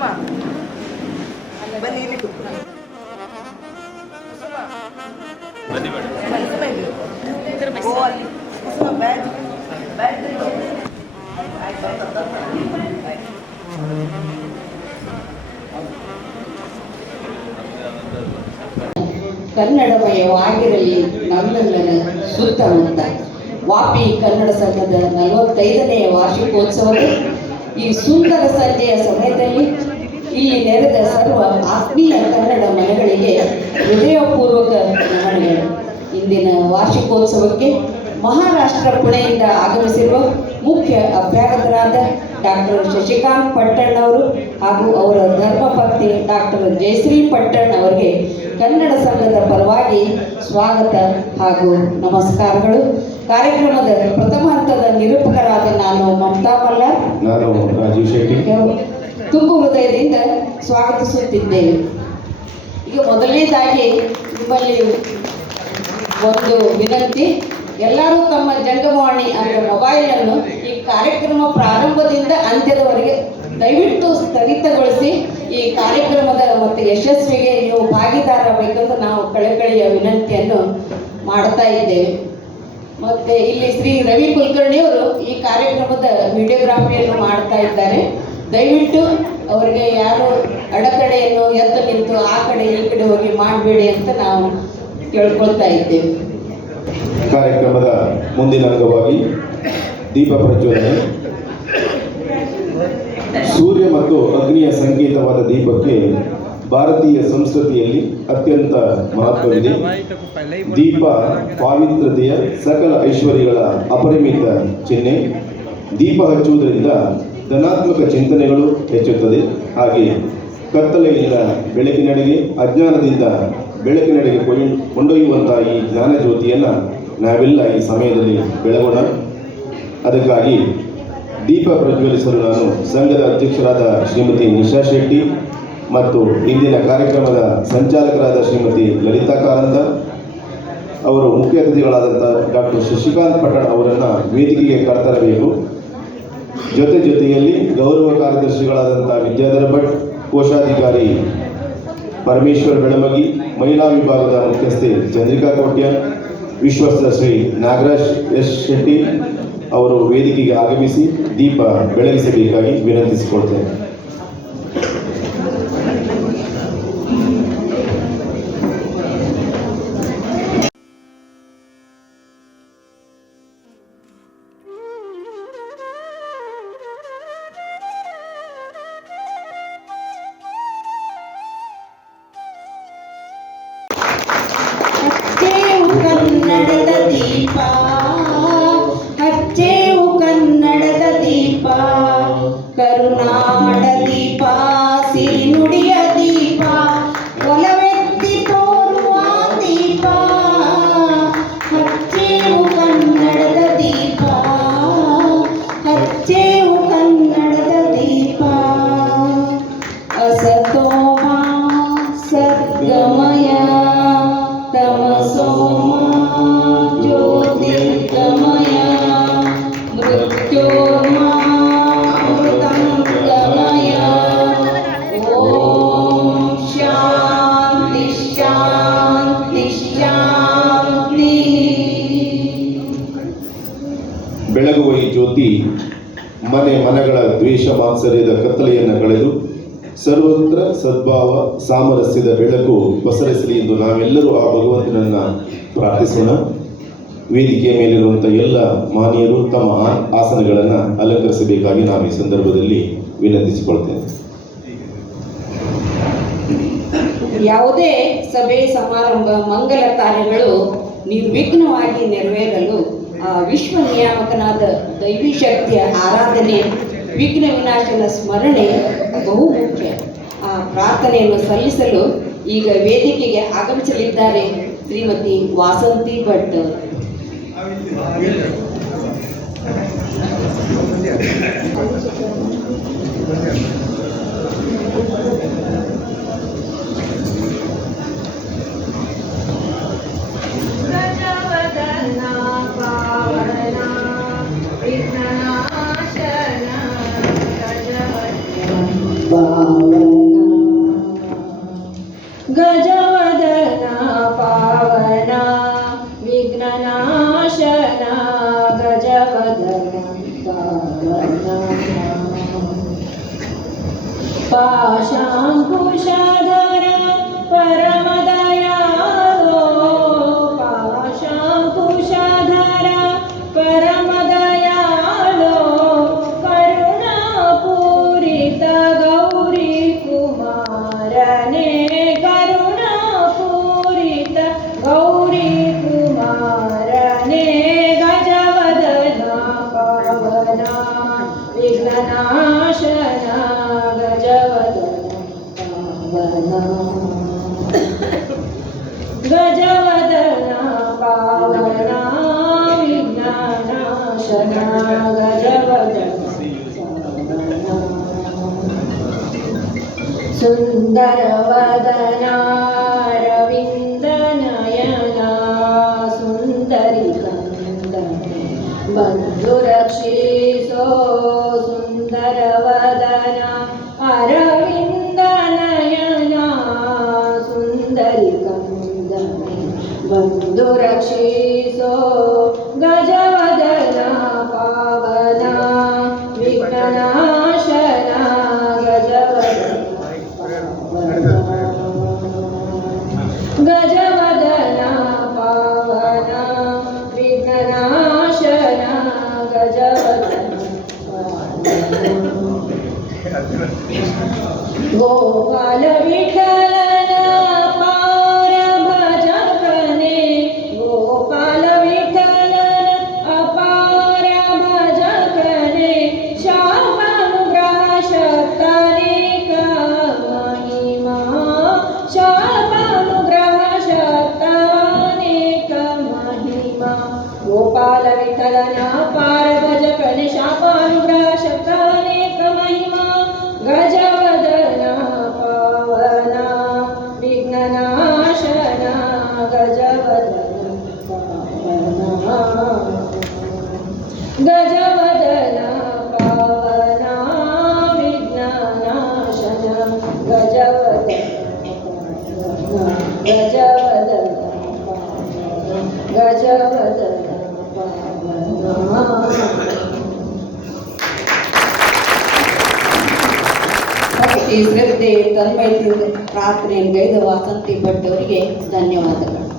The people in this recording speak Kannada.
ಕುಸುಮ ಬನ್ನಿ ಇಲ್ಲಿ ಕುಸುಮ ಬನ್ನಿ ಮೇಡಮ್. ಕುಸುಮ ಬ್ಯಾಗ್ ಕನ್ನಡಮಯವಾಗಿರಲಿ ನಮ್ಮೆಲ್ಲರ ಸುತ್ತಮುತ್ತ. ವಾಪಿ ಕನ್ನಡ ಸಂಘದ 45ನೇ ವಾರ್ಷಿಕೋತ್ಸವದ ಈ ಸುಂದರ ಸಂಜೆಯ ಸಮಯದಲ್ಲಿ ಇಲ್ಲಿ ನೆರೆದ ಸರ್ವ ಆತ್ಮೀಯ ಕನ್ನಡ ಮನೆಗಳಿಗೆ ಹೃದಯಪೂರ್ವಕ ನಮನಗಳು. ಇಂದಿನ ವಾರ್ಷಿಕೋತ್ಸವಕ್ಕೆ ಮಹಾರಾಷ್ಟ್ರ ಪುಣೆಯಿಂದ ಆಗಮಿಸಿರುವ ಮುಖ್ಯ ಅಭ್ಯಾಗತರಾದ ಡಾಕ್ಟರ್ ಶಶಿಕಾಂತ್ ಪಟ್ಟಣ್ ಅವರು ಹಾಗೂ ಅವರ ಧರ್ಮಪತ್ನಿ ಡಾಕ್ಟರ್ ಜಯಶ್ರೀ ಪಟ್ಟಣ್ ಅವರಿಗೆ ಕನ್ನಡ ಸಂಘದ ಪರವಾಗಿ ಸ್ವಾಗತ ಹಾಗೂ ನಮಸ್ಕಾರಗಳು. ಕಾರ್ಯಕ್ರಮದ ಪ್ರಥಮ ಹಂತದ ನಿರೂಪಕರಾದ ನಾನು ಮಮತಾ ಮಲ್ಲಾರ್, ನಾನು ರಾಜೀವ್ ಶೆಟ್ಟಿ ತುಂಬು ಹೃದಯದಿಂದ ಸ್ವಾಗತಿಸುತ್ತಿದ್ದೇವೆ. ಈಗ ಮೊದಲನೇದಾಗಿ ನಿಮ್ಮಲ್ಲಿ ಒಂದು ವಿನಂತಿ, ಎಲ್ಲರೂ ತಮ್ಮ ಜಂಗಮವಾಣಿ ಅಂದರೆ ಮೊಬೈಲನ್ನು ಈ ಕಾರ್ಯಕ್ರಮ ಪ್ರಾರಂಭದಿಂದ ಅಂತ್ಯದವರೆಗೆ ದಯವಿಟ್ಟು ಸ್ಥಗಿತಗೊಳಿಸಿ ಈ ಕಾರ್ಯಕ್ರಮದ ಮತ್ತು ಯಶಸ್ವಿಗೆ ನೀವು ಭಾಗಿದಾರಬೇಕೆಂದು ನಾವು ಕಳಕಳಿಯ ವಿನಂತಿಯನ್ನು ಮಾಡ್ತಾ ಇದ್ದೇವೆ. ಮತ್ತು ಇಲ್ಲಿ ಶ್ರೀ ರವಿ ಕುಲಕರ್ಣಿಯವರು ಈ ಕಾರ್ಯಕ್ರಮದ ವಿಡಿಯೋಗ್ರಾಫಿಯನ್ನು ಮಾಡ್ತಾ ಇದ್ದಾರೆ. ದಯವಿಟ್ಟು ಅವರಿಗೆ ಯಾರು ಅಡೆತಡೆಯನ್ನು ಎದ್ದು ನಿಂತು ಆ ಕಡೆ ಈ ಕಡೆ ಹೋಗಿ ಮಾಡಬೇಡಿ ಅಂತ ನಾವು ಕೇಳ್ಕೊಳ್ತಾ ಇದ್ದೇವೆ. ಕಾರ್ಯಕ್ರಮದ ಮುಂದಿನ ಅಂಗವಾಗಿ ದೀಪ ಪ್ರಜ್ವಲನೆ. ಸೂರ್ಯ ಮತ್ತು ಅಗ್ನಿಯ ಸಂಕೇತವಾದ ದೀಪಕ್ಕೆ ಭಾರತೀಯ ಸಂಸ್ಕೃತಿಯಲ್ಲಿ ಅತ್ಯಂತ ಮಹತ್ವವಿದೆ. ದೀಪ ಪಾವಿತ್ರತೆಯ ಸಕಲ ಐಶ್ವರ್ಯಗಳ ಅಪರಿಮಿತ ಚಿಹ್ನೆ. ದೀಪ ಹಚ್ಚುವುದರಿಂದ ಧನಾತ್ಮಕ ಚಿಂತನೆಗಳು ಹೆಚ್ಚುತ್ತದೆ. ಹಾಗೆ ಕತ್ತಲೆಯಿಂದ ಬೆಳಕಿನೆಡೆಗೆ, ಅಜ್ಞಾನದಿಂದ ಬೆಳಕಿನೆಡೆಗೆ ಕೊಂಡೊಯ್ಯುವಂತಹ ಈ ಜ್ಞಾನ ಜ್ಯೋತಿಯನ್ನು ನಾವೆಲ್ಲ ಈ ಸಮಯದಲ್ಲಿ ಬೆಳಗೋಣ. ಅದಕ್ಕಾಗಿ ದೀಪ ಪ್ರಜ್ವಲಿಸಲು ನಾನು ಸಂಘದ ಅಧ್ಯಕ್ಷರಾದ ಶ್ರೀಮತಿ ನಿಶಾ ಶೆಟ್ಟಿ ಮತ್ತು ಇಂದಿನ ಕಾರ್ಯಕ್ರಮದ ಸಂಚಾಲಕರಾದ ಶ್ರೀಮತಿ ಲಲಿತಾ ಕಾರಂತ, ಅವರು ಮುಖ್ಯ ಅತಿಥಿಗಳಾದಂಥ ಡಾಕ್ಟರ್ ಶಶಿಕಾಂತ್ ಪಟ್ಟಣ್ ಅವರನ್ನು ವೇದಿಕೆಗೆ ಕರೆತರಬೇಕು. ಜೊತೆಯಲ್ಲಿ ಗೌರವ ಕಾರ್ಯದರ್ಶಿಗಳಾದಂಥ ವಿದ್ಯಾಧರ ಭಟ್, ಕೋಶಾಧಿಕಾರಿ ಪರಮೇಶ್ವರ್ ಬೆಳಮಗಿ, ಮಹಿಳಾ ವಿಭಾಗದ ಮುಖ್ಯಸ್ಥೆ ಚಂದ್ರಿಕಾ ಕೌಟ್ಯ, ವಿಶ್ವಸ್ತ ಶ್ರೀ ನಾಗರಾಜ್ ಎಸ್ ಶೆಟ್ಟಿ ಅವರು ವೇದಿಕೆಗೆ ಆಗಮಿಸಿ ದೀಪ ಬೆಳಗಿಸಬೇಕಾಗಿ ವಿನಂತಿಸಿಕೊಳ್ತೇನೆ. ಕನ್ನಡದ ದೀಪ ಹಚ್ಚೇವು, ಕನ್ನಡದ ದೀಪ ಕರುನಾಡ ದೀಪ, ಸಿರಿನುಡಿಯ ದೀಪ, ಒಲವೆತ್ತಿ ತೋರುವ ದೀಪ. ಹಚ್ಚೇವು ಕನ್ನಡದ ದೀಪ, ಹಚ್ಚೇವು ಕನ್ನಡದ ದೀಪ. ಅಸತೋಮ ಸದ್ಗಮಯ ತಮಸೋಮ ಜ್ಯೋತಿರ್ಗಮಯ ಮೃತ್ಯೋರ್ಮಾಮೃತಂಗಮಯ. ಓಂ ಶಾಂತಿ ಶಾಂತಿ ಶಾಂತಿ. ಬೆಳಗುವ ಈ ಜ್ಯೋತಿ ಮನೆಗಳ ದ್ವೇಷ ಮಾತ್ಸರ್ಯದ ಕತ್ತಲೆಯನ್ನು ಕಳೆದು ಸರ್ವತ್ರ ಸದ್ಭಾವ ಸಾಮರಸ್ಯದ ಬೆಳಕು ಪಸರಿಸಲಿ ಎಂದು ನಾವೆಲ್ಲರೂ ಆ ಭಗವಂತನನ್ನು ಪ್ರಾರ್ಥಿಸೋಣ. ವೇದಿಕೆಯ ಮೇಲಿರುವಂಥ ಎಲ್ಲ ಮಾನ್ಯರು ತಮ್ಮ ಆಸನಗಳನ್ನು ಅಲಂಕರಿಸಬೇಕಾಗಿ ನಾನು ಈ ಸಂದರ್ಭದಲ್ಲಿ ವಿನಂತಿಸಿಕೊಳ್ತೇನೆ. ಯಾವುದೇ ಸಭೆ ಸಮಾರಂಭ ಮಂಗಲ ಕಾರ್ಯಗಳು ನಿರ್ವಿಘ್ನವಾಗಿ ನೆರವೇರಲು ಆ ವಿಶ್ವ ನಿಯಾಮಕನಾದ ದೈವಿ ಶಕ್ತಿಯ ಆರಾಧನೆ, ವಿಘ್ನ ವಿನಾಶನ ಸ್ಮರಣೆ ಬಹು ಮುಖ್ಯ. ಆ ಪ್ರಾರ್ಥನೆಯನ್ನು ಸಲ್ಲಿಸಲು ಈಗ ವೇದಿಕೆಗೆ ಆಗಮಿಸಲಿದ್ದಾರೆ ಶ್ರೀಮತಿ ವಾಸಂತಿ ಭಟ್. ಪಾವನ ಗಜವದನ ಪಾವನ ವಿಘ್ನನಾಶನ ಗಜವದನ ಪಾವನ ಪಾಶಾಂಕುಶಧರ ಪರಮದಯಾಳೋ ಪಾಶಾಂಕುಶಧರ ಪರಮದಯಾಳೋ ಕರುಣಾಪೂರಿತ ಗೌರಿ ಕುಮಾರನೇ ಕರುಣಾಪೂರಿತ ಗೌರಿ ಕುಮಾರನೇ ಗಜವದನ ಪಾವನ ವಿಘ್ನನಾಶನ ಗಜವದನ ಪಾವನ ಗಜವದನ ಪಾವನ ವಿಘ್ನನಾಶನ ಗಜವದನ ಸುಂದರವದನ ರವಿಂದ್ರನಯನ ಸುಂದರಿ ಕಂದನೆ ಬಂಧು ರಕ್ಷಿಸೋ ಸುಂದರವದನ ಅರವಿಂದನಯನ ಸುಂದರಿ ಕಂದನೆ ಬಂಧು ರಕ್ಷಿಸೋ ಗಜವದನ ಪಾವನ ವಿಘ್ನನಾಶನ ಗಜವದನ ಗಜವದನ ಪಾವನ ವಿಘ್ನನಾಶನ ಗಜವದನ ಗೋಪಾಲ ವಿಠಲನ ಪಾರ ಭಜಕನೆ ಗೋಪಾಲ ವಿಠಲನ ಅಪಾರ ಭಜಕನೆ ಶಾಪಾನುಗ್ರಹ ಶಕ್ತನೇಕ ಮಹಿಮಾ ಶಾಪಾನುಗ್ರಹ ಶಕ್ತನೇಕ ಮಹಿಮಾ ಗೋಪಾಲ ವಿಠಲನ ಪಾರ ಭಜಕನೆ ಶಾಪಾನುಗ್ರಹ ಶಕ್ತನೇಕ ಮಹಿಮಾ ಗಜವದನ ಪಾವನ ವಿಘ್ನನಾಶನ ಗಜವದನ ಪಾವನ ಗಜವದನ ಪಾವನ ವಿಘ್ನನಾಶನ ಗಜವದನ ಗಜವದನ ಪಾವನ ಗಜವದನ ಪಾವನ ಭಕ್ತಿ ಶ್ರದ್ಧೆ ತನ್ಮಯತೆಯಿಂದ ಪ್ರಾರ್ಥನೆಯನ್ನು ಗೈದ ವಾಸಂತಿ ಭಟ್ ಅವರಿಗೆ ಧನ್ಯವಾದಗಳು.